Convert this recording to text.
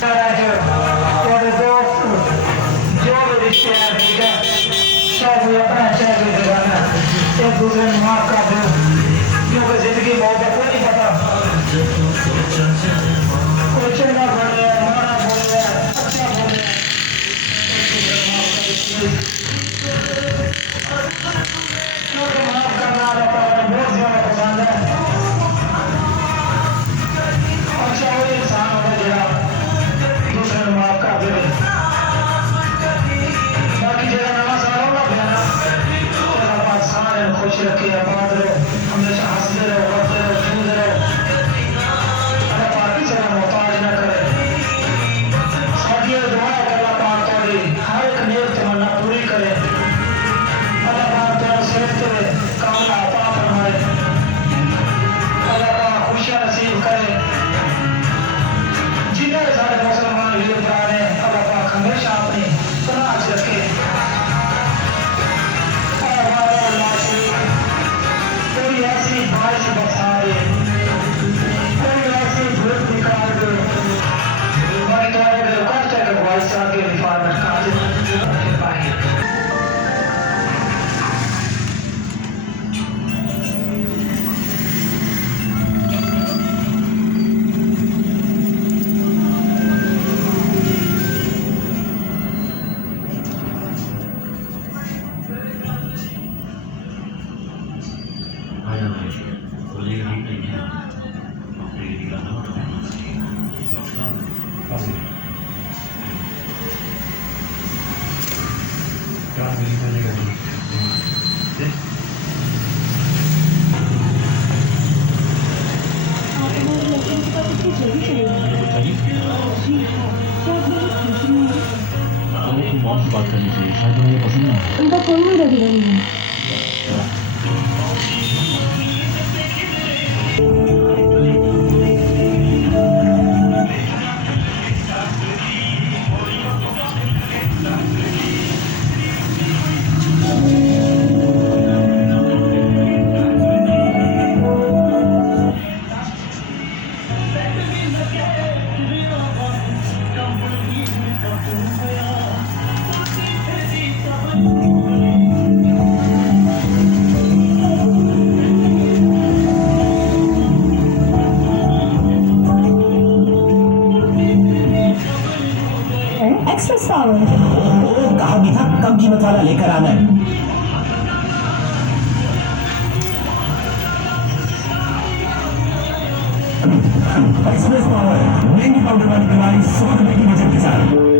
तेरे दोस्त जो भी रिश्ते हैं ठीक है सब अपना चाहिए जगाना एक दूसरे में माफ कर दो क्योंकि जिंदगी बहुत है कोई नहीं पता कोई चंगा बोल रहा है मारा बोल रहा है अच्छा बोल रहा है माफ करना आता है बहुत ज्यादा पसंद है अच्छा वो इंसान होगा जरा दूसरे को माफ कर दे बाकी जरा नवा साल होगा प्यारा तेरा बात सारे खुश रखे आबाद रहो हमेशा हंसते रहो बढ़ते रहो छूते रहो अल्लाह पाक किसी का मोहताज न करे सारी ये दुआ है कि अल्लाह पाक तुम्हारी हर एक नेक तमन्ना पूरी करे अल्लाह पाक तुम्हारे सेहत पे कामना अता फरमाए अल्लाह पाक खुशियां नसीब करे जिन्हें सारे मुसलमान वीर भरा ने अल्लाह पाक हमेशा अपनी पनाह च रखे कोई ऐसी बारिश बरसा दे कोई ऐसी धूप निकाल दे बाकी तुम्हारे घर कष्ट है कि बारिश आगे हिफाजत काज पाए बहुत बात करनी चाहिए शायद मुझे पसंद ना उनका कोई नहीं लगी रही है एक्स्ट्रा सावर कहा भी था कम कीमत वाला लेकर आना है एक्सप्रेस पावर महंगी पाउडर वाली दवाई 100 रुपए की वजह के साथ